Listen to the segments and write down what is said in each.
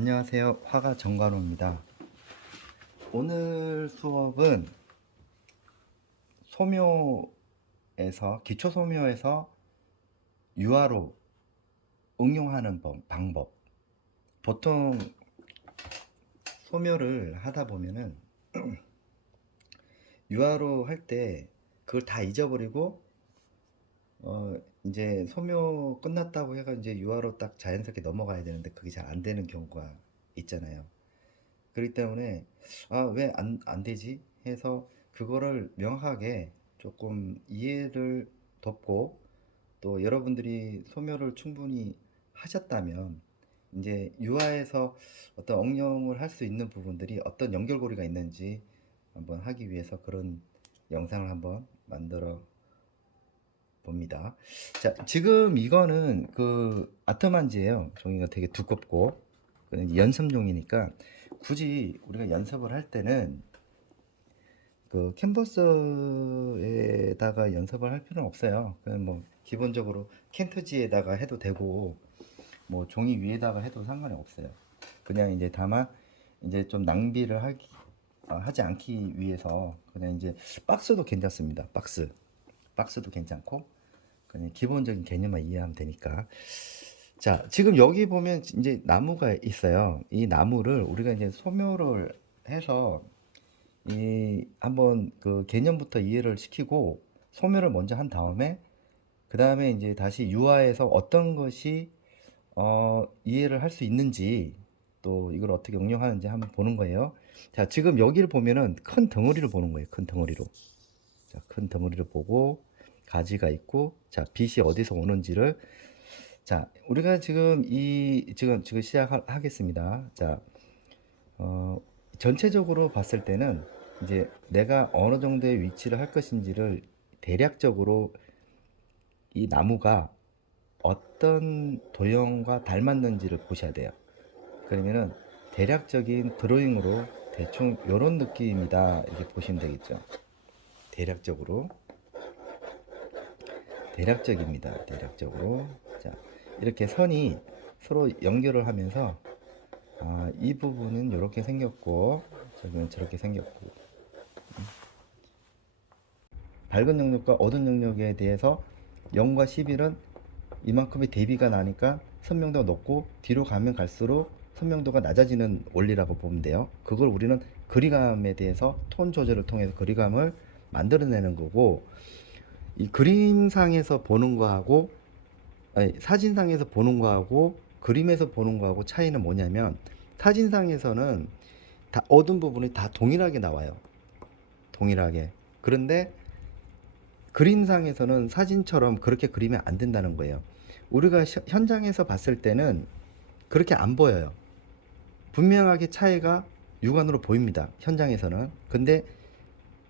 안녕하세요. 화가 정관호입니다. 오늘 수업은 소묘에서 기초 소묘에서 유화로 응용하는 방법. 보통 소묘를 하다 보면은 유화로 할 때 그걸 다 잊어버리고 이제 소묘 끝났다고 해가 이제 유화로 딱 자연스럽게 넘어가야 되는데 그게 잘 안 되는 경우가 있잖아요. 그렇기 때문에 왜 안 되지 해서 그거를 명확하게 조금 이해를 돕고, 또 여러분들이 소묘를 충분히 하셨다면 이제 유아에서 어떤 응용을 할 수 있는 부분들이 어떤 연결고리가 있는지 한번 하기 위해서 그런 영상을 한번 만들어 봅니다. 자, 지금 이거는 그 아트만지예요. 종이가 되게 두껍고 연습용이니까 굳이 우리가 연습을 할 때는 그 캔버스에다가 연습을 할 필요는 없어요. 그냥 뭐 기본적으로 캔터지에다가 해도 되고 뭐 종이 위에다가 해도 상관이 없어요. 그냥 이제 다만 이제 좀 낭비를 하지 않기 위해서 그냥 이제 박스도 괜찮습니다. 박스도 괜찮고 그냥 기본적인 개념만 이해하면 되니까. 자, 지금 여기 보면 이제 나무가 있어요. 이 나무를 우리가 이제 소묘를 해서 이 한번 그 개념부터 이해를 시키고 소묘를 먼저 한 다음에 그 다음에 이제 다시 유화해서 어떤 것이 이해를 할 수 있는지, 또 이걸 어떻게 응용하는지 한번 보는 거예요. 자, 지금 여기를 보면은 큰 덩어리를 보는 거예요. 큰 덩어리로. 자, 큰 덩어리를 보고 가지가 있고, 자, 빛이 어디서 오는지를, 자, 우리가 지금 시작하겠습니다. 자, 어, 전체적으로 봤을 때는 이제 내가 어느 정도의 위치를 할 것인지를 대략적으로 이 나무가 어떤 도형과 닮았는지를 보셔야 돼요. 그러면은 대략적인 드로잉으로 대충 이런 느낌이다 이렇게 보시면 되겠죠. 대략적으로. 대략적입니다. 대략적으로. 자, 이렇게 선이 서로 연결을 하면서 이 부분은 이렇게 생겼고 저기는 저렇게 생겼고, 밝은 영역과 어두운 영역에 대해서 0과 11은 이만큼의 대비가 나니까 선명도가 높고 뒤로 가면 갈수록 선명도가 낮아지는 원리라고 보면 돼요. 그걸 우리는 거리감에 대해서 톤 조절을 통해서 거리감을 만들어내는 거고, 이 그림상에서 보는 거하고 아니, 사진상에서 보는 거하고 그림에서 보는 거하고 차이는 뭐냐면, 사진상에서는 다 어두운 부분이 다 동일하게 나와요. 동일하게. 그런데 그림상에서는 사진처럼 그렇게 그리면 안 된다는 거예요. 우리가 현장에서 봤을 때는 그렇게 안 보여요. 분명하게 차이가 육안으로 보입니다. 현장에서는. 근데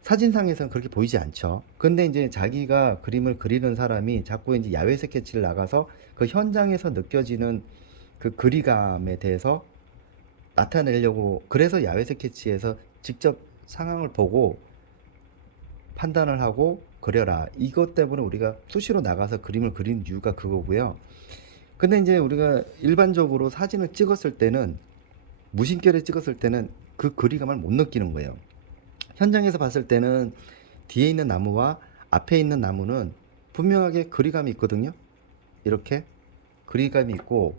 사진상에서는 그렇게 보이지 않죠. 근데 이제 자기가 그림을 그리는 사람이 자꾸 이제 야외 스케치를 나가서 그 현장에서 느껴지는 그 거리감에 대해서 나타내려고, 그래서 야외 스케치에서 직접 상황을 보고 판단을 하고 그려라. 이것 때문에 우리가 수시로 나가서 그림을 그리는 이유가 그거고요. 근데 이제 우리가 일반적으로 사진을 찍었을 때는, 무심결에 찍었을 때는 그 거리감을 못 느끼는 거예요. 현장에서 봤을 때는 뒤에 있는 나무와 앞에 있는 나무는 분명하게 거리감이 있거든요. 이렇게 거리감이 있고,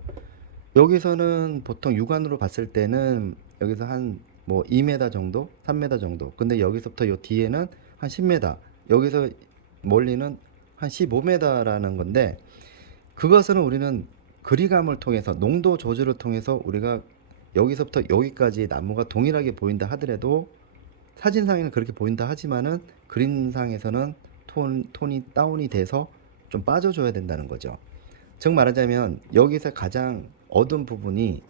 여기서는 보통 육안으로 봤을 때는 여기서 한 뭐 2m 정도, 3m 정도. 근데 여기서부터 요 뒤에는 한 10m, 여기서 멀리는 한 15m라는 건데, 그것은 우리는 거리감을 통해서 농도 조절을 통해서 우리가 여기서부터 여기까지 나무가 동일하게 보인다 하더라도, 사진상에는 그렇게 보인다 하지만은 그림상에서는 톤이 다운이 돼서 좀 빠져줘야 된다는 거죠. 즉 말하자면 여기서 가장 어두운 부분이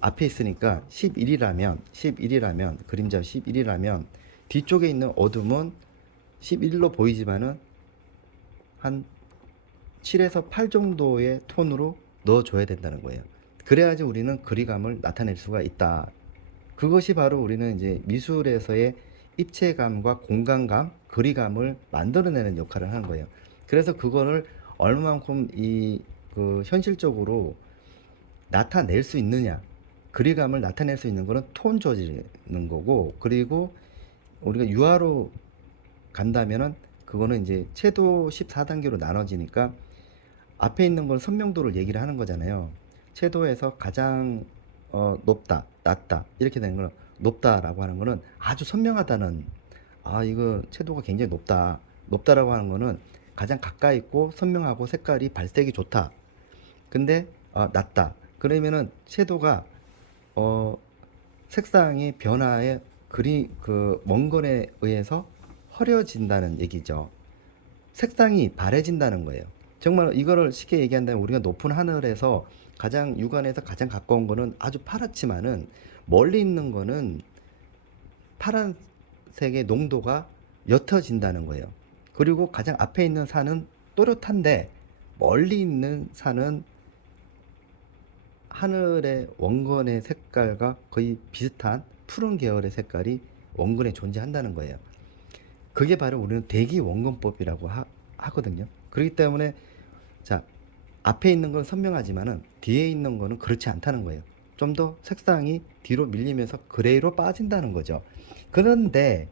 앞에 있으니까 11이라면 그림자 11이라면 뒤쪽에 있는 어둠은 11로 보이지만은 한 7에서 8 정도의 톤으로 넣어줘야 된다는 거예요. 그래야지 우리는 거리감을 나타낼 수가 있다. 그것이 바로 우리는 이제 미술에서의 입체감과 공간감, 거리감을 만들어내는 역할을 하는 거예요. 그래서 그거를 얼마만큼 그 현실적으로 나타낼 수 있느냐, 그리감을 나타낼 수 있는 거는 톤 조지는 거고, 그리고 우리가 유화로 간다면은 그거는 이제 채도 14단계로 나눠지니까 앞에 있는 건 선명도를 얘기를 하는 거잖아요. 채도에서 가장 높다, 낮다 이렇게 되는 거는, 높다라고 하는 거는 아주 선명하다는, 아 이거 채도가 굉장히 높다라고 하는 거는 가장 가까이 있고 선명하고 색깔이 발색이 좋다. 근데 낮다 그러면은 채도가 어 색상의 변화에 그 원근에 의해서 흐려진다는 얘기죠. 색상이 바래진다는 거예요. 정말 이거를 쉽게 얘기한다면, 우리가 높은 하늘에서 가장 육안에서 가장 가까운 거는 아주 파랗지만은 멀리 있는 거는 파란색의 농도가 옅어진다는 거예요. 그리고 가장 앞에 있는 산은 또렷한데 멀리 있는 산은 하늘의 원근의 색깔과 거의 비슷한 푸른 계열의 색깔이 원근에 존재한다는 거예요. 그게 바로 우리는 대기 원근법이라고 하거든요. 그렇기 때문에 자, 앞에 있는 건 선명하지만은 뒤에 있는 거는 그렇지 않다는 거예요. 좀 더 색상이 뒤로 밀리면서 그레이로 빠진다는 거죠. 그런데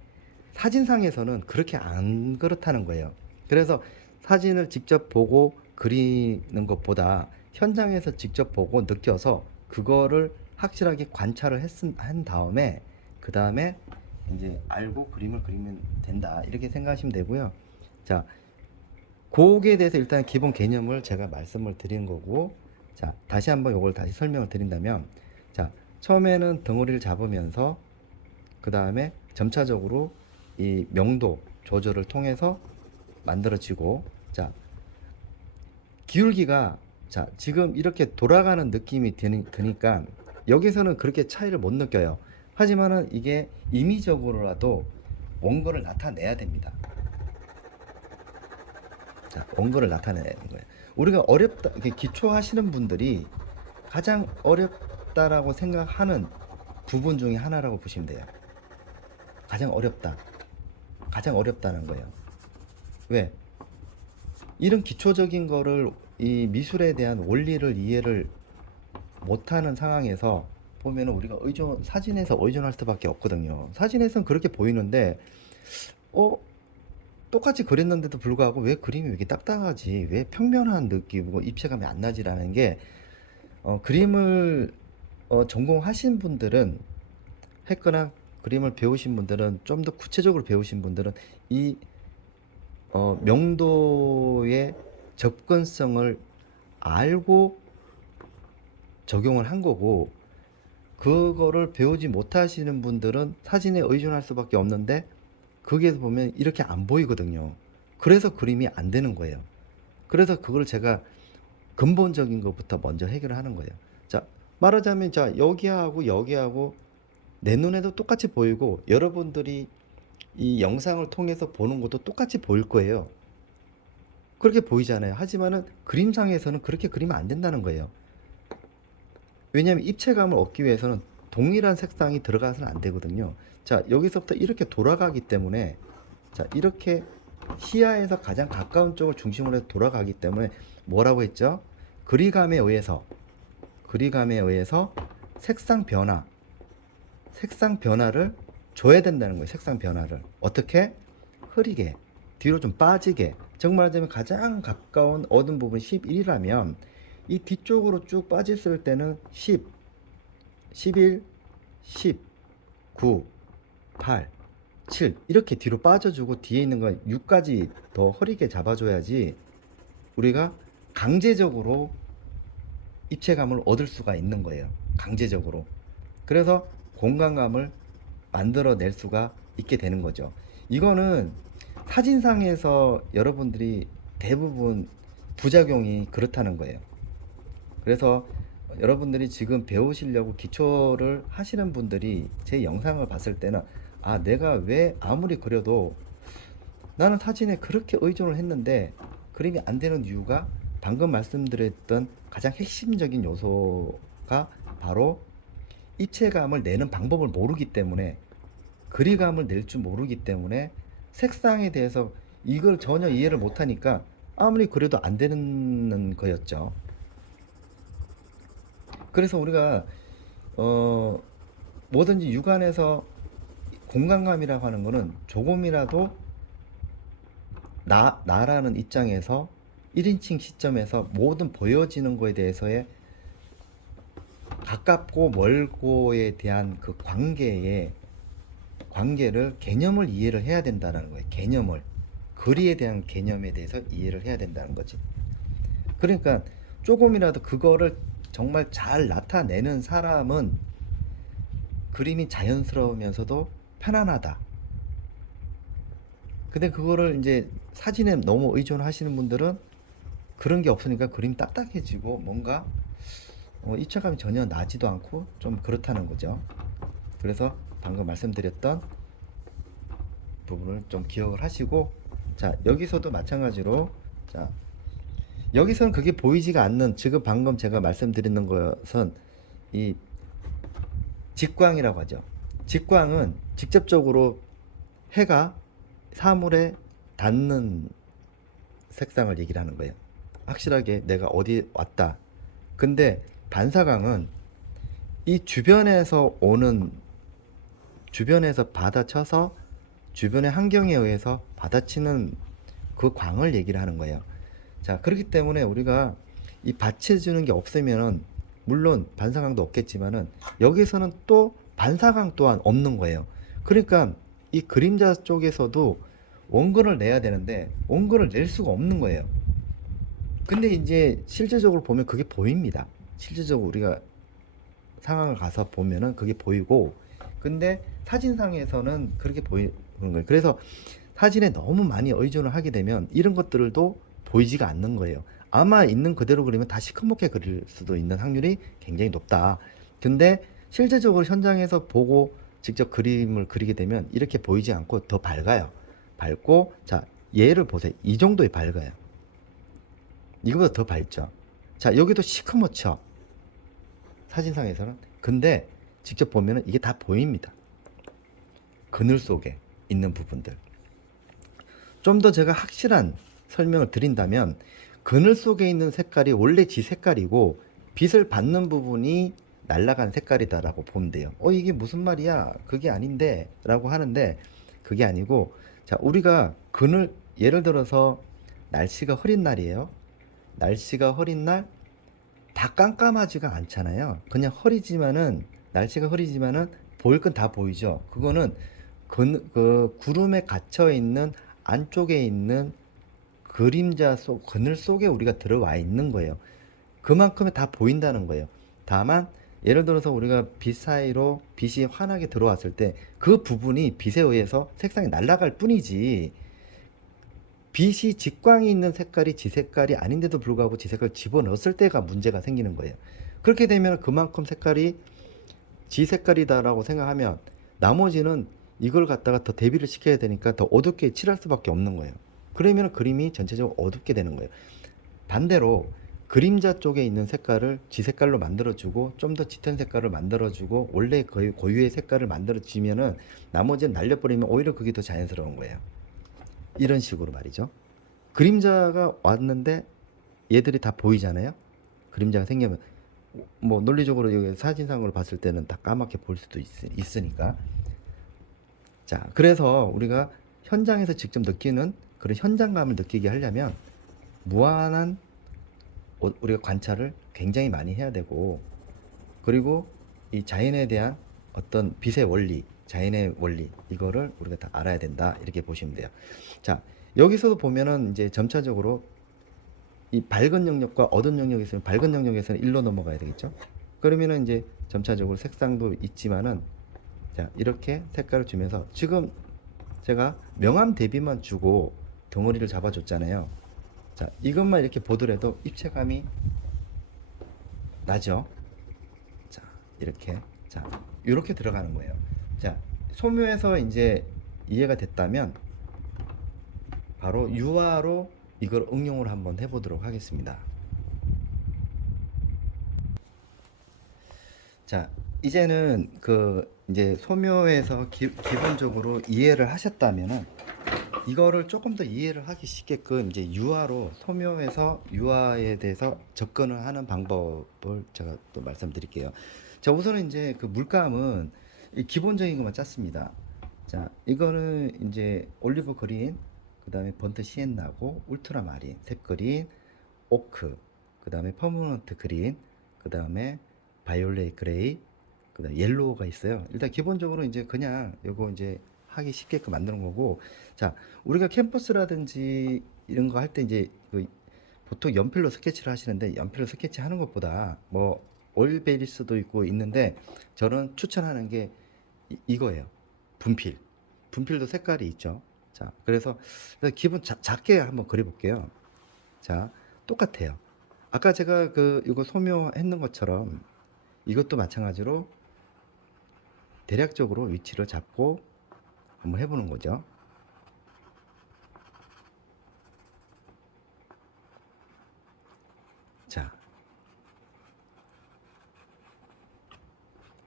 사진상에서는 그렇게 안 그렇다는 거예요. 그래서 사진을 직접 보고 그리는 것보다 현장에서 직접 보고 느껴서 그거를 확실하게 관찰을 한 다음에, 그 다음에 이제 알고 그림을 그리면 된다, 이렇게 생각하시면 되고요. 자, 곡에 대해서 일단 기본 개념을 제가 말씀을 드린 거고, 자 다시 한번 요걸 다시 설명을 드린다면, 자 처음에는 덩어리를 잡으면서 그 다음에 점차적으로 이 명도 조절을 통해서 만들어지고, 자 기울기가, 자 지금 이렇게 돌아가는 느낌이 드니까 여기서는 그렇게 차이를 못 느껴요. 하지만은 이게 임의적으로라도 원거를 나타내야 됩니다. 자, 원거를 나타내는 거예요. 우리가 어렵다, 이렇게 기초 하시는 분들이 가장 어렵다라고 생각하는 부분 중에 하나라고 보시면 돼요. 가장 어렵다는 거예요. 왜? 이런 기초적인 거를, 이 미술에 대한 원리를 이해를 못하는 상황에서 보면은 우리가 사진에서 의존할 수밖에 없거든요. 사진에서는 그렇게 보이는데, 똑같이 그렸는데도 불구하고 왜 그림이 왜 이렇게 딱딱하지? 왜 평면한 느낌이고 입체감이 안 나지라는 게, 그림을 전공하신 분들은 했거나 그림을 배우신 분들은, 좀 더 구체적으로 배우신 분들은 이 명도의 접근성을 알고 적용을 한 거고, 그거를 배우지 못하시는 분들은 사진에 의존할 수밖에 없는데 거기에서 보면 이렇게 안 보이거든요. 그래서 그림이 안 되는 거예요. 그래서 그걸 제가 근본적인 것부터 먼저 해결을 하는 거예요. 자, 말하자면, 자 여기하고 내 눈에도 똑같이 보이고 여러분들이 이 영상을 통해서 보는 것도 똑같이 보일 거예요. 그렇게 보이잖아요. 하지만은 그림상에서는 그렇게 그리면 안 된다는 거예요. 왜냐하면 입체감을 얻기 위해서는 동일한 색상이 들어가서는 안 되거든요. 자, 여기서부터 이렇게 돌아가기 때문에, 자 이렇게 시야에서 가장 가까운 쪽을 중심으로 해서 돌아가기 때문에 뭐라고 했죠? 그리감에 의해서 색상 변화를 줘야 된다는 거예요. 색상 변화를 어떻게? 흐리게, 뒤로 좀 빠지게. 정말 하자면 가장 가까운 어두운 부분 11이라면 이 뒤쪽으로 쭉 빠졌을 때는 10, 11, 10, 9, 8, 7 이렇게 뒤로 빠져주고, 뒤에 있는 건 6까지 더 흐리게 잡아줘야지 우리가 강제적으로 입체감을 얻을 수가 있는 거예요. 강제적으로. 그래서 공간감을 만들어낼 수가 있게 되는 거죠. 이거는 사진상에서 여러분들이 대부분 부작용이 그렇다는 거예요. 그래서 여러분들이 지금 배우시려고 기초를 하시는 분들이 제 영상을 봤을 때는, 아 내가 왜 아무리 그려도 나는 사진에 그렇게 의존을 했는데 그림이 안 되는 이유가, 방금 말씀드렸던 가장 핵심적인 요소가 바로 입체감을 내는 방법을 모르기 때문에, 그리감을 낼 줄 모르기 때문에, 색상에 대해서 이걸 전혀 이해를 못하니까 아무리 그래도 안 되는 거였죠. 그래서 우리가 어, 뭐든지 육안에서 공간감이라고 하는 거는 조금이라도 나라는 입장에서 1인칭 시점에서 모든 보여지는 거에 대해서의 가깝고 멀고에 대한 그 관계를 개념을 이해를 해야 된다는 거예요. 개념을 거리에 대한 개념에 대해서 이해를 해야 된다는 거지. 그러니까 조금이라도 그거를 정말 잘 나타내는 사람은 그림이 자연스러우면서도 편안하다. 근데 그거를 이제 사진에 너무 의존하시는 분들은 그런 게 없으니까 그림 딱딱해지고 뭔가 입체감이 전혀 나지도 않고 좀 그렇다는 거죠. 그래서 방금 말씀드렸던 부분을 좀 기억을 하시고, 자, 여기서도 마찬가지로, 자, 여기서는 그게 보이지가 않는, 지금 방금 제가 말씀드리는 것은 이 직광이라고 하죠. 직광은 직접적으로 해가 사물에 닿는 색상을 얘기를 하는 거예요. 확실하게 내가 어디 왔다. 근데 반사광은 이 주변에서 받아쳐서 주변의 환경에 의해서 받아치는 그 광을 얘기를 하는 거예요. 자, 그렇기 때문에 우리가 이 받쳐주는 게 없으면은 물론 반사광도 없겠지만은 여기서는 또 반사광 또한 없는 거예요. 그러니까 이 그림자 쪽에서도 원근을 내야 되는데 원근을 낼 수가 없는 거예요. 근데 이제 실제적으로 보면 그게 보입니다. 실제적으로 우리가 상황을 가서 보면은 그게 보이고, 근데 사진상에서는 그렇게 보이는 거예요. 그래서 사진에 너무 많이 의존을 하게 되면 이런 것들도 보이지가 않는 거예요. 아마 있는 그대로 그리면 다 시커멓게 그릴 수도 있는 확률이 굉장히 높다. 근데 실제적으로 현장에서 보고 직접 그림을 그리게 되면 이렇게 보이지 않고 더 밝아요. 밝고, 자, 얘를 보세요. 이 정도에 밝아요. 이거보다 더 밝죠. 자, 여기도 시커멓죠. 사진상에서는. 근데 직접 보면은 이게 다 보입니다. 그늘 속에 있는 부분들. 좀 더 제가 확실한 설명을 드린다면, 그늘 속에 있는 색깔이 원래 지 색깔이고 빛을 받는 부분이 날아간 색깔이다라고 보면 돼요. 이게 무슨 말이야? 그게 아닌데 라고 하는데, 그게 아니고, 자, 우리가 예를 들어서 날씨가 흐린 날이에요. 날씨가 흐린 날 다 깜깜하지가 않잖아요. 그냥 날씨가 흐리지만은 보일 건 다 보이죠. 그거는 그 구름에 갇혀 있는 안쪽에 있는 그늘 속에 우리가 들어와 있는 거예요. 그만큼에 다 보인다는 거예요. 다만 예를 들어서 우리가 빛 사이로 빛이 환하게 들어왔을 때 그 부분이 빛에 의해서 색상이 날아갈 뿐이지, 빛이 직광이 있는 색깔이 지 색깔이 아닌데도 불구하고 지 색깔을 집어넣었을 때가 문제가 생기는 거예요. 그렇게 되면 그만큼 색깔이 지 색깔이다라고 생각하면 나머지는 이걸 갖다가 더 대비를 시켜야 되니까 더 어둡게 칠할 수밖에 없는 거예요. 그러면 그림이 전체적으로 어둡게 되는 거예요. 반대로 그림자 쪽에 있는 색깔을 지 색깔로 만들어주고 좀 더 짙은 색깔을 만들어주고 원래 거의 고유의 색깔을 만들어주면은 나머지는 날려버리면 오히려 그게 더 자연스러운 거예요. 이런 식으로 말이죠. 그림자가 왔는데 얘들이 다 보이잖아요. 그림자가 생기면 뭐 논리적으로 여기 사진상으로 봤을 때는 다 까맣게 보일 수도 있으니까. 자, 그래서 우리가 현장에서 직접 느끼는 그런 현장감을 느끼게 하려면 무한한 우리가 관찰을 굉장히 많이 해야 되고, 그리고 이 자연에 대한 어떤 빛의 원리, 자연의 원리, 이거를 우리가 다 알아야 된다, 이렇게 보시면 돼요. 자, 여기서도 보면은 이제 점차적으로 이 밝은 영역과 어두운 영역이 있으면 밝은 영역에서는 1로 넘어가야 되겠죠. 그러면은 이제 점차적으로 색상도 있지만은, 자, 이렇게 색깔을 주면서 지금 제가 명암 대비만 주고 덩어리를 잡아줬잖아요. 자, 이것만 이렇게 보더라도 입체감이 나죠. 자, 이렇게. 자, 이렇게 들어가는 거예요. 자, 소묘에서 이제 이해가 됐다면 바로 유화로 이걸 응용을 한번 해보도록 하겠습니다. 자, 이제는 이제 소묘에서 기본적으로 이해를 하셨다면은 이거를 조금 더 이해를 하기 쉽게끔 이제 소묘에서 유화에 대해서 접근을 하는 방법을 제가 또 말씀드릴게요. 자, 우선은 이제 그 물감은 이 기본적인 것만 짰습니다. 자, 이거는 이제 올리브 그린, 그 다음에 번트 시엔나고, 울트라 마린, 색 그린, 오크, 그 다음에 퍼머넌트 그린, 그 다음에 바이올렛 그레이, 그 다음에 옐로우가 있어요. 일단 기본적으로 이제 그냥 요거 이제 하기 쉽게끔 만드는 거고, 자, 우리가 캠퍼스라든지 이런 거 할 때 이제 그 보통 연필로 스케치를 하시는데, 연필로 스케치 하는 것보다 뭐 오일 베이스도 있고 있는데, 저는 추천하는 게 이거예요. 분필. 분필도 색깔이 있죠. 자, 그래서 기본 작게 한번 그려볼게요. 자, 똑같아요. 아까 제가 그 이거 소묘했는 것처럼 이것도 마찬가지로 대략적으로 위치를 잡고 한번 해보는 거죠. 자,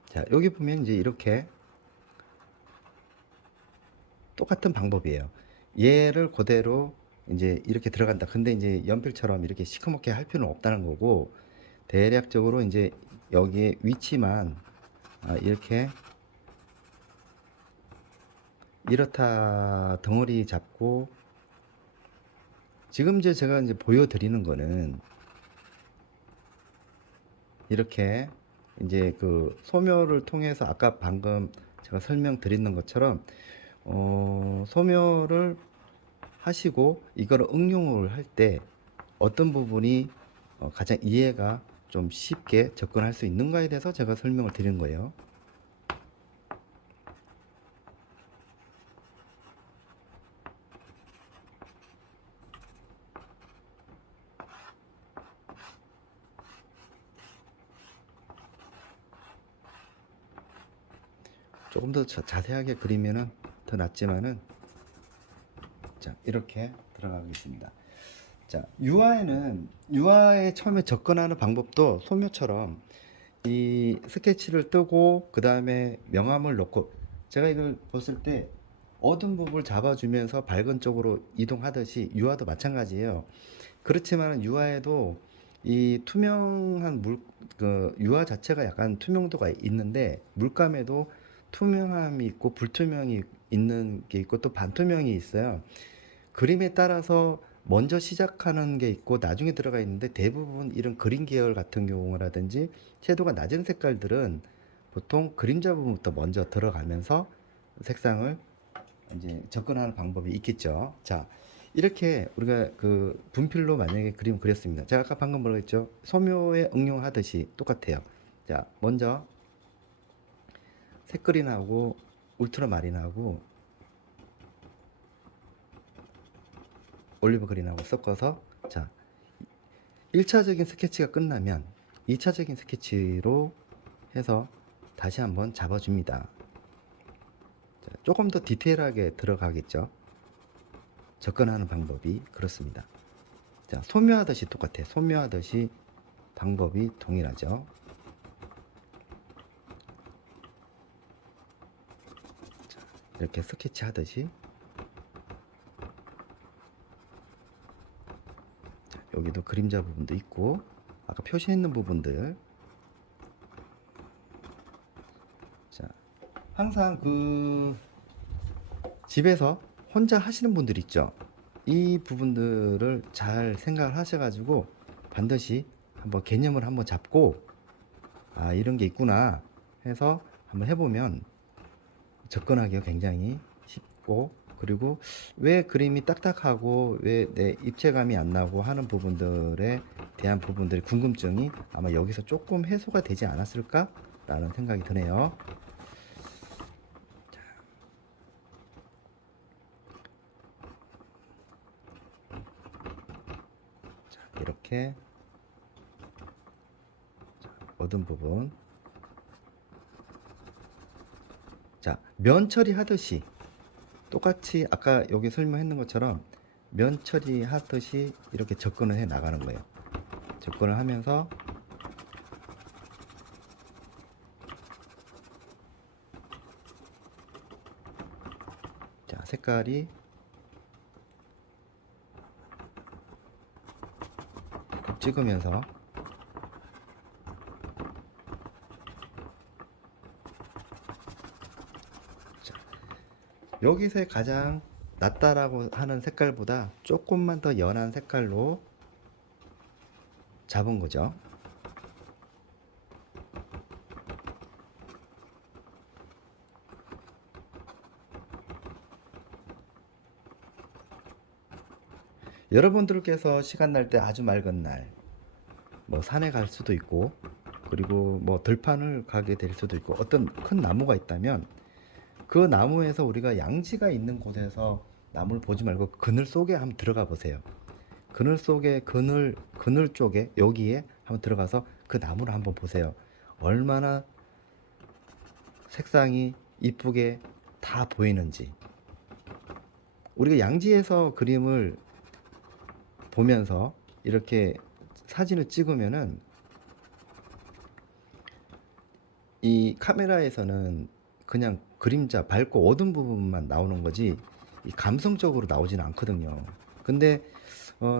자, 여기 보면 이제 이렇게 똑같은 방법이에요. 얘를 그대로 이제 이렇게 들어간다. 근데 이제 연필처럼 이렇게 시커멓게 할 필요는 없다는 거고, 대략적으로 이제 여기에 위치만 이렇게 이렇다 덩어리 잡고, 지금 이제 제가 이제 보여드리는 거는 이렇게 이제 그 소묘를 통해서 아까 방금 제가 설명드리는 것처럼 소묘를 하시고 이거를 응용을 할 때 어떤 부분이 가장 이해가 좀 쉽게 접근할 수 있는가에 대해서 제가 설명을 드리는 거예요. 조금 더 자세하게 그리면은 더 낫지만은, 자, 이렇게 들어가겠습니다. 자, 유아에 처음에 접근하는 방법도 소묘처럼 이 스케치를 뜨고 그 다음에 명암을 넣고, 제가 이걸 봤을 때 어두운 부분을 잡아주면서 밝은 쪽으로 이동하듯이 유화도 마찬가지예요. 그렇지만 유화에도 이 투명한 그 유화 자체가 약간 투명도가 있는데, 물감에도 투명함이 있고 불투명이 있는 게 있고 또 반투명이 있어요. 그림에 따라서 먼저 시작하는 게 있고 나중에 들어가 있는데, 대부분 이런 그린 계열 같은 경우라든지 채도가 낮은 색깔들은 보통 그림자 부분부터 먼저 들어가면서 색상을 이제 접근하는 방법이 있겠죠. 자, 이렇게 우리가 그 분필로 만약에 그림 그렸습니다. 제가 아까 방금 뭐라고 했죠? 소묘에 응용하듯이 똑같아요. 자, 먼저 색그린하고 울트라마린하고 올리브 그린하고 섞어서, 자, 1차적인 스케치가 끝나면 2차적인 스케치로 해서 다시 한번 잡아줍니다. 자, 조금 더 디테일하게 들어가겠죠. 접근하는 방법이 그렇습니다. 자, 소묘하듯이 똑같아요. 소묘하듯이 방법이 동일하죠. 자, 이렇게 스케치 하듯이, 자, 여기도 그림자 부분도 있고 아까 표시했는 부분들. 자, 항상 그 집에서 혼자 하시는 분들 있죠. 이 부분들을 잘 생각을 하셔가지고 반드시 한번 개념을 한번 잡고, 아, 이런 게 있구나 해서 한번 해보면 접근하기가 굉장히 쉽고, 그리고 왜 그림이 딱딱하고 왜 내 입체감이 안 나고 하는 부분들에 대한 부분들의 궁금증이 아마 여기서 조금 해소가 되지 않았을까 라는 생각이 드네요. 자, 이렇게 어두운 부분, 자, 면 처리하듯이 똑같이 아까 여기 설명했는 것처럼 면 처리하듯이 이렇게 접근을 해 나가는 거예요. 접근을 하면서, 자, 색깔이 찍으면서 여기서 가장 낫다라고 하는 색깔보다 조금만 더 연한 색깔로 잡은 거죠. 여러분들께서 시간 날 때 아주 맑은 날, 뭐 산에 갈 수도 있고, 그리고 뭐 들판을 가게 될 수도 있고, 어떤 큰 나무가 있다면 그 나무에서 우리가 양지가 있는 곳에서 나무를 보지 말고 그늘 속에 한번 들어가 보세요. 그늘 속에 그늘 쪽에 여기에 한번 들어가서 그 나무를 한번 보세요. 얼마나 색상이 이쁘게 다 보이는지. 우리가 양지에서 그림을 보면서 이렇게 사진을 찍으면은 이 카메라에서는 그냥 그림자 밝고 어두운 부분만 나오는 거지 이 감성적으로 나오지는 않거든요. 근데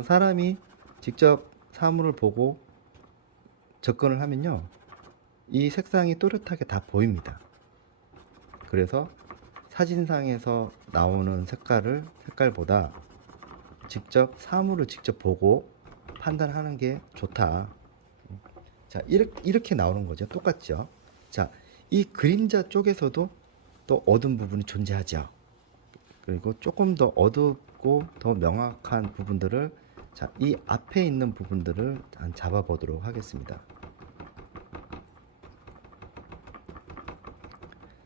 사람이 직접 사물을 보고 접근을 하면요, 이 색상이 또렷하게 다 보입니다. 그래서 사진상에서 나오는 색깔보다 직접 사물을 직접 보고 판단하는 게 좋다. 자, 이렇게 나오는 거죠. 똑같죠. 자, 이 그림자 쪽에서도 또 어두운 부분이 존재하죠. 그리고 조금 더 어둡고 더 명확한 부분들을, 자, 이 앞에 있는 부분들을 한번 잡아 보도록 하겠습니다.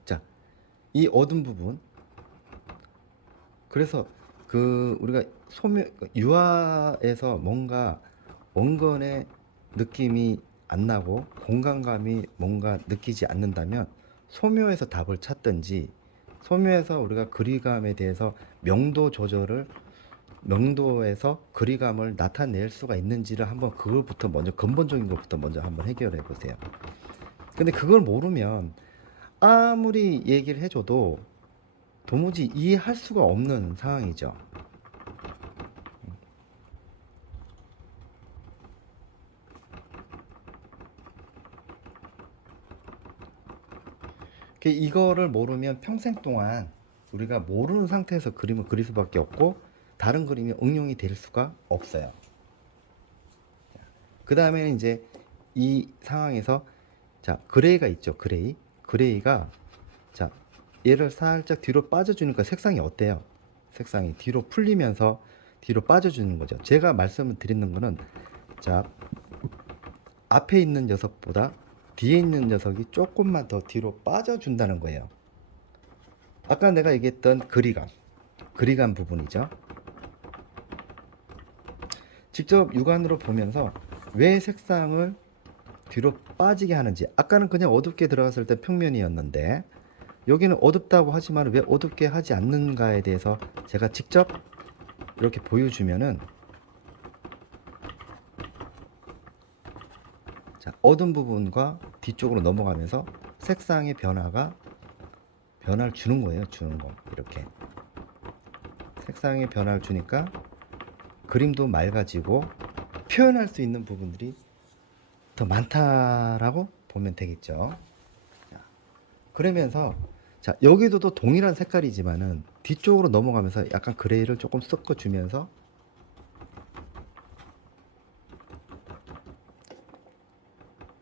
자, 이 어두운 부분. 그래서 우리가 유화에서 뭔가 원건의 느낌이 안 나고 공간감이 뭔가 느끼지 않는다면 소묘에서 답을 찾든지, 소묘에서 우리가 그리감에 대해서 명도에서 그리감을 나타낼 수가 있는지를 한번 그걸부터 먼저 근본적인 것부터 먼저 한번 해결해 보세요. 근데 그걸 모르면 아무리 얘기를 해줘도 도무지 이해할 수가 없는 상황이죠. 이거를 모르면 평생 동안 우리가 모르는 상태에서 그림을 그릴 수밖에 없고 다른 그림이 응용이 될 수가 없어요. 그 다음에는 이제 이 상황에서, 자, 그레이가 있죠. 그레이가, 자, 얘를 살짝 뒤로 빠져주니까 색상이 어때요? 색상이 뒤로 풀리면서 뒤로 빠져주는 거죠. 제가 말씀을 드리는 거는, 자, 앞에 있는 녀석보다 뒤에 있는 녀석이 조금만 더 뒤로 빠져준다는 거예요. 아까 내가 얘기했던 그리감 부분이죠. 직접 육안으로 보면서 왜 색상을 뒤로 빠지게 하는지. 아까는 그냥 어둡게 들어갔을 때 평면이었는데 여기는 어둡다고 하지만 왜 어둡게 하지 않는가에 대해서 제가 직접 이렇게 보여주면은, 자, 어두운 부분과 뒤쪽으로 넘어가면서 색상의 변화를 주는 거예요. 이렇게 색상의 변화를 주니까 그림도 맑아지고 표현할 수 있는 부분들이 더 많다라고 보면 되겠죠. 자, 그러면서, 자, 여기도 또 동일한 색깔이지만은 뒤쪽으로 넘어가면서 약간 그레이를 조금 섞어주면서,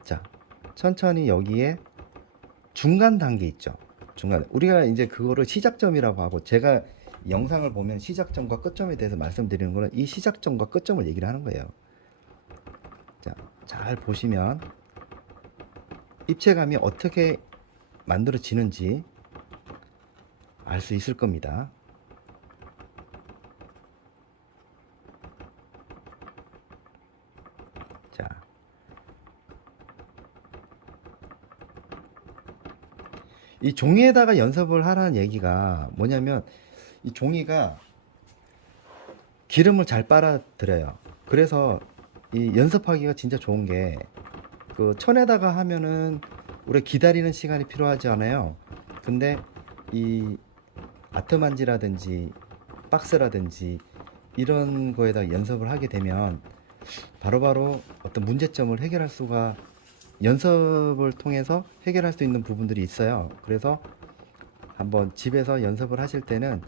자, 천천히 여기에 중간 단계 있죠. 중간, 우리가 이제 그거를 시작점이라고 하고, 제가 영상을 보면 시작점과 끝점에 대해서 말씀드리는 거는 이 시작점과 끝점을 얘기를 하는 거예요. 자, 잘 보시면 입체감이 어떻게 만들어지는지 알 수 있을 겁니다. 자, 이 종이에다가 연습을 하라는 얘기가 뭐냐면, 이 종이가 기름을 잘 빨아들여요. 그래서 이 연습하기가 진짜 좋은 게, 그 천에다가 하면은 우리 기다리는 시간이 필요하지 않아요. 근데 이 아트만지라든지 박스라든지 이런 거에다 연습을 하게 되면 바로바로 어떤 문제점을 연습을 통해서 해결할 수 있는 부분들이 있어요. 그래서 한번 집에서 연습을 하실 때는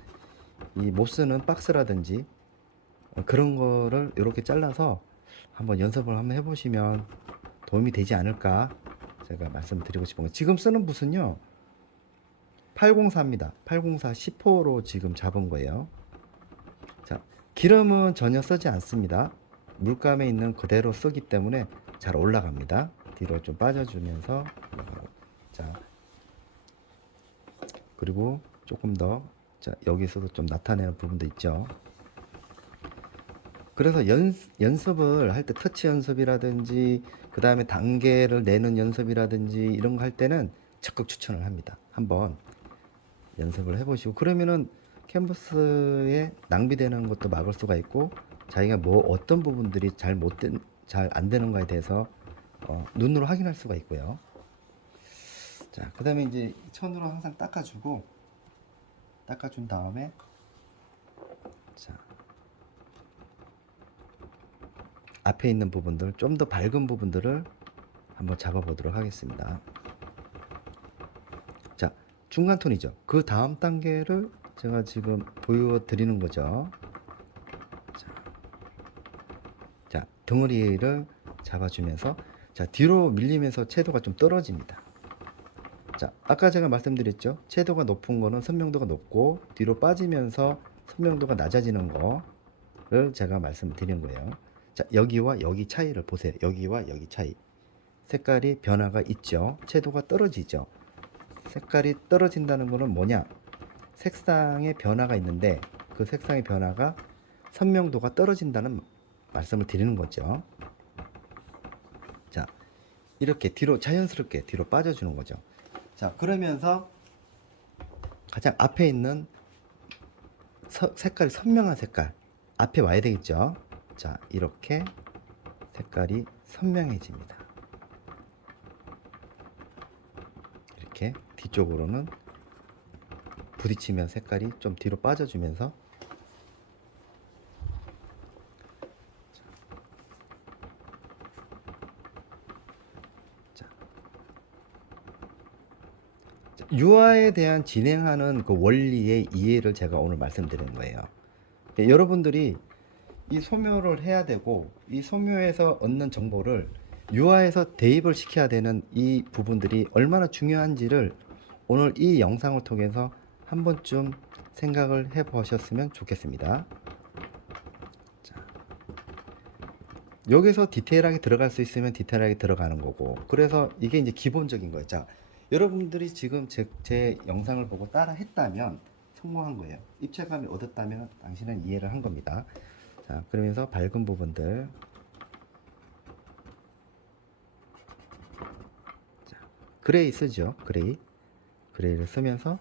이 못 쓰는 박스라든지 그런 거를 이렇게 잘라서 한번 연습을 한번 해보시면 도움이 되지 않을까 제가 말씀드리고 싶은 거예요. 지금 쓰는 붓은요 804입니다. 804 10호로 지금 잡은 거예요. 자, 기름은 전혀 쓰지 않습니다. 물감에 있는 그대로 쓰기 때문에 잘 올라갑니다. 뒤로 좀 빠져주면서 자, 그리고 조금 더 자, 여기서도 좀 나타내는 부분도 있죠. 그래서 연습을 할 때 터치 연습이라든지 그 다음에 단계를 내는 연습이라든지 이런 거 할 때는 적극 추천을 합니다. 한번 연습을 해보시고 그러면은 캔버스에 낭비되는 것도 막을 수가 있고 자기가 뭐 어떤 부분들이 잘 안 되는 거에 대해서 눈으로 확인할 수가 있고요. 자, 그 다음에 이제 천으로 항상 닦아준 다음에 자, 앞에 있는 부분들 좀 더 밝은 부분들을 한번 잡아보도록 하겠습니다. 자, 중간 톤이죠. 그 다음 단계를 제가 지금 보여드리는 거죠. 자, 덩어리를 잡아주면서 자, 뒤로 밀리면서 채도가 좀 떨어집니다. 자, 아까 제가 말씀드렸죠. 채도가 높은 거는 선명도가 높고 뒤로 빠지면서 선명도가 낮아지는 거를 제가 말씀드린 거예요. 자, 여기와 여기 차이를 보세요. 여기와 여기 차이. 색깔이 변화가 있죠. 채도가 떨어지죠. 색깔이 떨어진다는 거는 뭐냐? 색상의 변화가 있는데 그 색상의 변화가 선명도가 떨어진다는 말씀을 드리는 거죠. 자, 이렇게 뒤로 자연스럽게 뒤로 빠져주는 거죠. 자, 그러면서 가장 앞에 있는 색깔이 선명한 색깔 앞에 와야 되겠죠. 자, 이렇게 색깔이 선명해집니다. 이렇게 뒤쪽으로는 부딪히면 색깔이 좀 뒤로 빠져주면서 유화에 대한 진행하는 그 원리의 이해를 제가 오늘 말씀드리는 거예요. 여러분들이 이 소묘를 해야 되고 이 소묘에서 얻는 정보를 유화에서 대입을 시켜야 되는 이 부분들이 얼마나 중요한지를 오늘 이 영상을 통해서 한 번쯤 생각을 해 보셨으면 좋겠습니다. 자, 여기서 디테일하게 들어갈 수 있으면 디테일하게 들어가는 거고 그래서 이게 이제 기본적인 거예요. 자, 여러분들이 지금 제 영상을 보고 따라 했다면 성공한 거예요. 입체감이 얻었다면 당신은 이해를 한 겁니다. 자, 그러면서 밝은 부분들 자, 그레이 쓰죠. 그레이를 쓰면서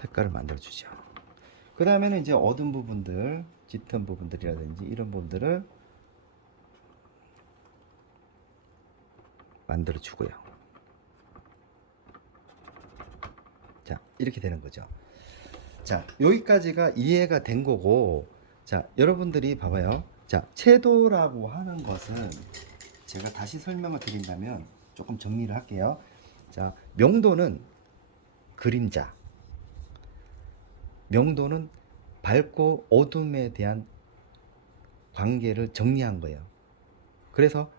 색깔을 만들어 주죠. 그 다음에는 이제 어두운 부분들 짙은 부분들이라든지 이런 부분들을 만들어 주고요. 자, 이렇게 되는 거죠. 자, 여기까지가 이해가 된 거고 자, 여러분들이 봐봐요. 자, 채도라고 하는 것은 제가 다시 설명을 드린다면 조금 정리를 할게요. 자, 명도는 그림자, 명도는 밝고 어둠에 대한 관계를 정리한 거예요. 그래서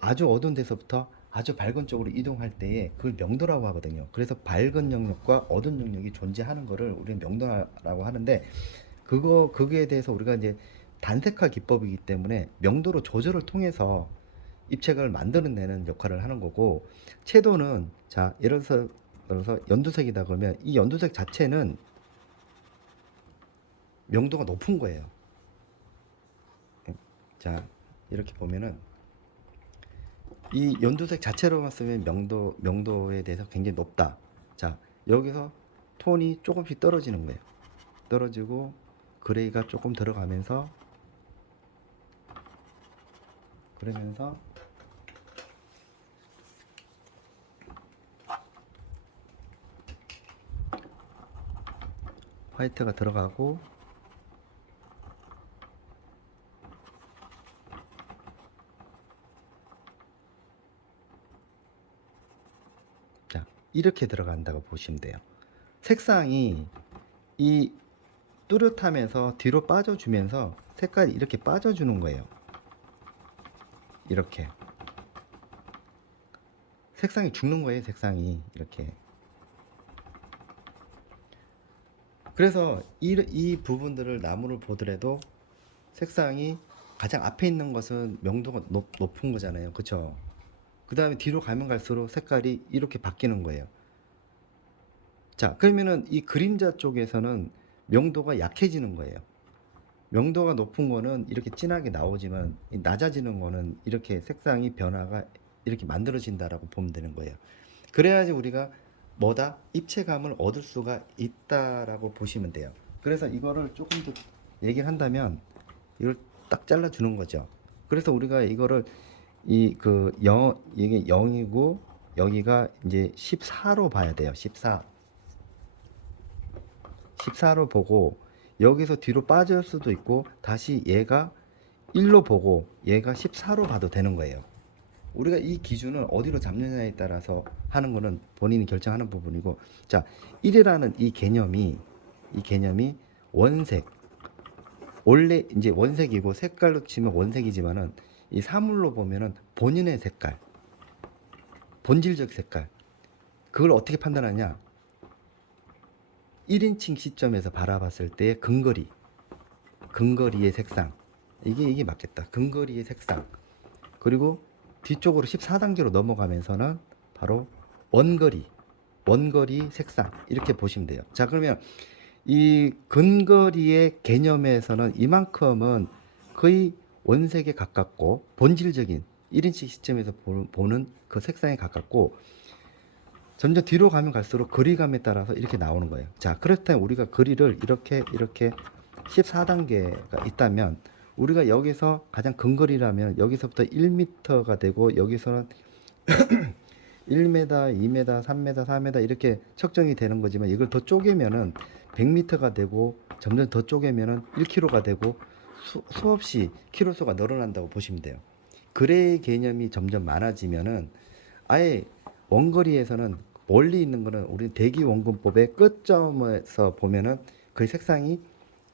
아주 어두운 데서부터 아주 밝은 쪽으로 이동할 때에 그걸 명도라고 하거든요. 그래서 밝은 영역과 어두운 영역이 존재하는 거를 우리는 명도라고 하는데 거기에 대해서 우리가 이제 단색화 기법이기 때문에 명도로 조절을 통해서 입체감을 만들어내는 역할을 하는 거고 채도는 자 예를 들어서 연두색이다 그러면 이 연두색 자체는 명도가 높은 거예요. 자, 이렇게 보면은 이 연두색 자체로만 쓰면 명도에 대해서 굉장히 높다. 자, 여기서 톤이 조금씩 떨어지는 거예요. 떨어지고 그레이가 조금 들어가면서 그러면서 화이트가 들어가고 자, 이렇게 들어간다고 보시면 돼요. 색상이 이 뚜렷함에서 뒤로 빠져주면서 색깔이 이렇게 빠져주는 거예요. 이렇게 색상이 죽는 거예요. 색상이 이렇게. 그래서 이 부분들을 나무를 보더라도 색상이 가장 앞에 있는 것은 명도가 높은 거잖아요. 그쵸? 그 다음에 뒤로 가면 갈수록 색깔이 이렇게 바뀌는 거예요. 자, 그러면은 이 그림자 쪽에서는 명도가 약해지는 거예요. 명도가 높은 거는 이렇게 진하게 나오지만 낮아지는 거는 이렇게 색상이 변화가 이렇게 만들어진다라고 보면 되는 거예요. 그래야지 우리가 뭐다? 입체감을 얻을 수가 있다라고 보시면 돼요. 그래서 이거를 조금 더 얘기를 한다면 이걸 딱 잘라주는 거죠. 그래서 우리가 이거를 이게 0이고 여기가 이제 14로 봐야 돼요. 14로 보고 여기서 뒤로 빠질 수도 있고 다시 얘가 1로 보고 얘가 14로 봐도 되는 거예요. 우리가 이 기준을 어디로 잡느냐에 따라서 하는 거는 본인이 결정하는 부분이고, 자, 1이라는 이 개념이 원색, 원래 이제 원색이고 색깔로 치면 원색이지만은 이 사물로 보면은 본인의 색깔, 본질적 색깔, 그걸 어떻게 판단하냐? 1인칭 시점에서 바라봤을 때의 근거리의 색상, 이게 맞겠다. 근거리의 색상. 그리고 뒤쪽으로 14단계로 넘어가면서는 바로 원거리 색상, 이렇게 보시면 돼요. 자, 그러면 이 근거리의 개념에서는 이만큼은 거의 원색에 가깝고 본질적인 1인칭 시점에서 보는 그 색상에 가깝고, 점점 뒤로 가면 갈수록 거리감에 따라서 이렇게 나오는 거예요. 자, 그렇다면 우리가 거리를 이렇게 14단계가 있다면 우리가 여기서 가장 근거리라면 여기서부터 1m가 되고 여기서는 1m, 2m, 3m, 4m 이렇게 측정이 되는 거지만 이걸 더 쪼개면은 100m가 되고 점점 더 쪼개면은 1km가 되고 수없이 키로수가 늘어난다고 보시면 돼요. 그래의 개념이 점점 많아지면은 아예 원거리에서는 멀리 있는 거는 우리 대기원근법의 끝점에서 보면은 그 색상이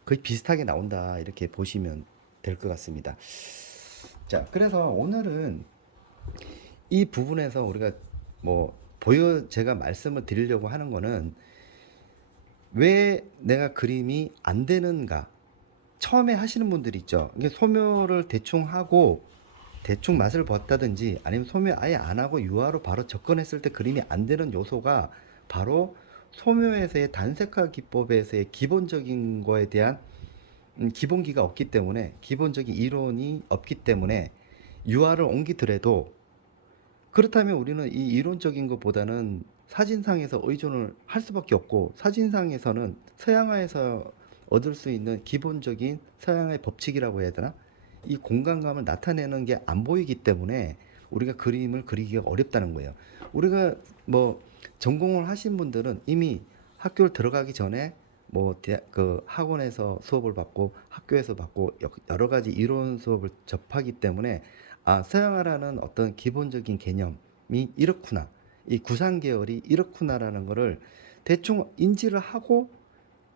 거의 비슷하게 나온다, 이렇게 보시면 될 것 같습니다. 자, 그래서 오늘은 이 부분에서 우리가 제가 말씀을 드리려고 하는 거는 왜 내가 그림이 안 되는가. 처음에 하시는 분들이 있죠. 이게 소묘를 대충 하고 대충 맛을 봤다든지 아니면 소묘 아예 안 하고 유화로 바로 접근했을 때 그림이 안 되는 요소가 바로 소묘에서의 단색화 기법에서의 기본적인 거에 대한 기본기가 없기 때문에, 기본적인 이론이 없기 때문에 유화를 옮기더라도, 그렇다면 우리는 이 이론적인 것보다는 사진상에서 의존을 할 수밖에 없고, 사진상에서는 서양화에서 얻을 수 있는 기본적인 서양의 법칙이라고 해야 되나? 이 공간감을 나타내는 게 안 보이기 때문에 우리가 그림을 그리기가 어렵다는 거예요. 우리가 전공을 하신 분들은 이미 학교를 들어가기 전에 그 학원에서 수업을 받고 학교에서 받고 여러 가지 이론 수업을 접하기 때문에 서양화라는 어떤 기본적인 개념이 이렇구나, 이 구상 계열이 이렇구나라는 거를 대충 인지를 하고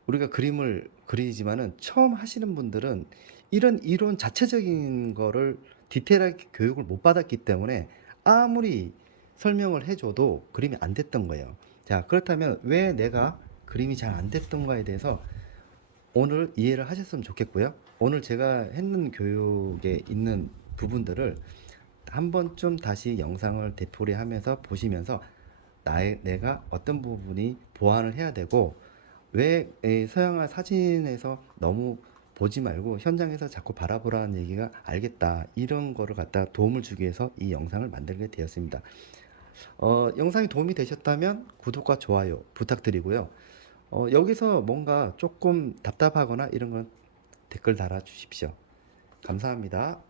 우리가 그림을 그리지만은, 처음 하시는 분들은 이런 이론 자체적인 거를 디테일하게 교육을 못 받았기 때문에 아무리 설명을 해줘도 그림이 안 됐던 거예요. 자, 그렇다면 왜 내가 그림이 잘 안 됐던가에 대해서 오늘 이해를 하셨으면 좋겠고요. 오늘 제가 했는 교육에 있는 부분들을 한 번쯤 다시 영상을 되풀이하면서 보시면서 내가 어떤 부분이 보완을 해야 되고, 왜 서양화 사진에서 너무 보지 말고 현장에서 자꾸 바라보라는 얘기가 알겠다, 이런 거를 갖다 도움을 주기 위해서 이 영상을 만들게 되었습니다. 영상이 도움이 되셨다면 구독과 좋아요 부탁드리고요. 여기서 뭔가 조금 답답하거나 이런 건 댓글 달아주십시오. 감사합니다.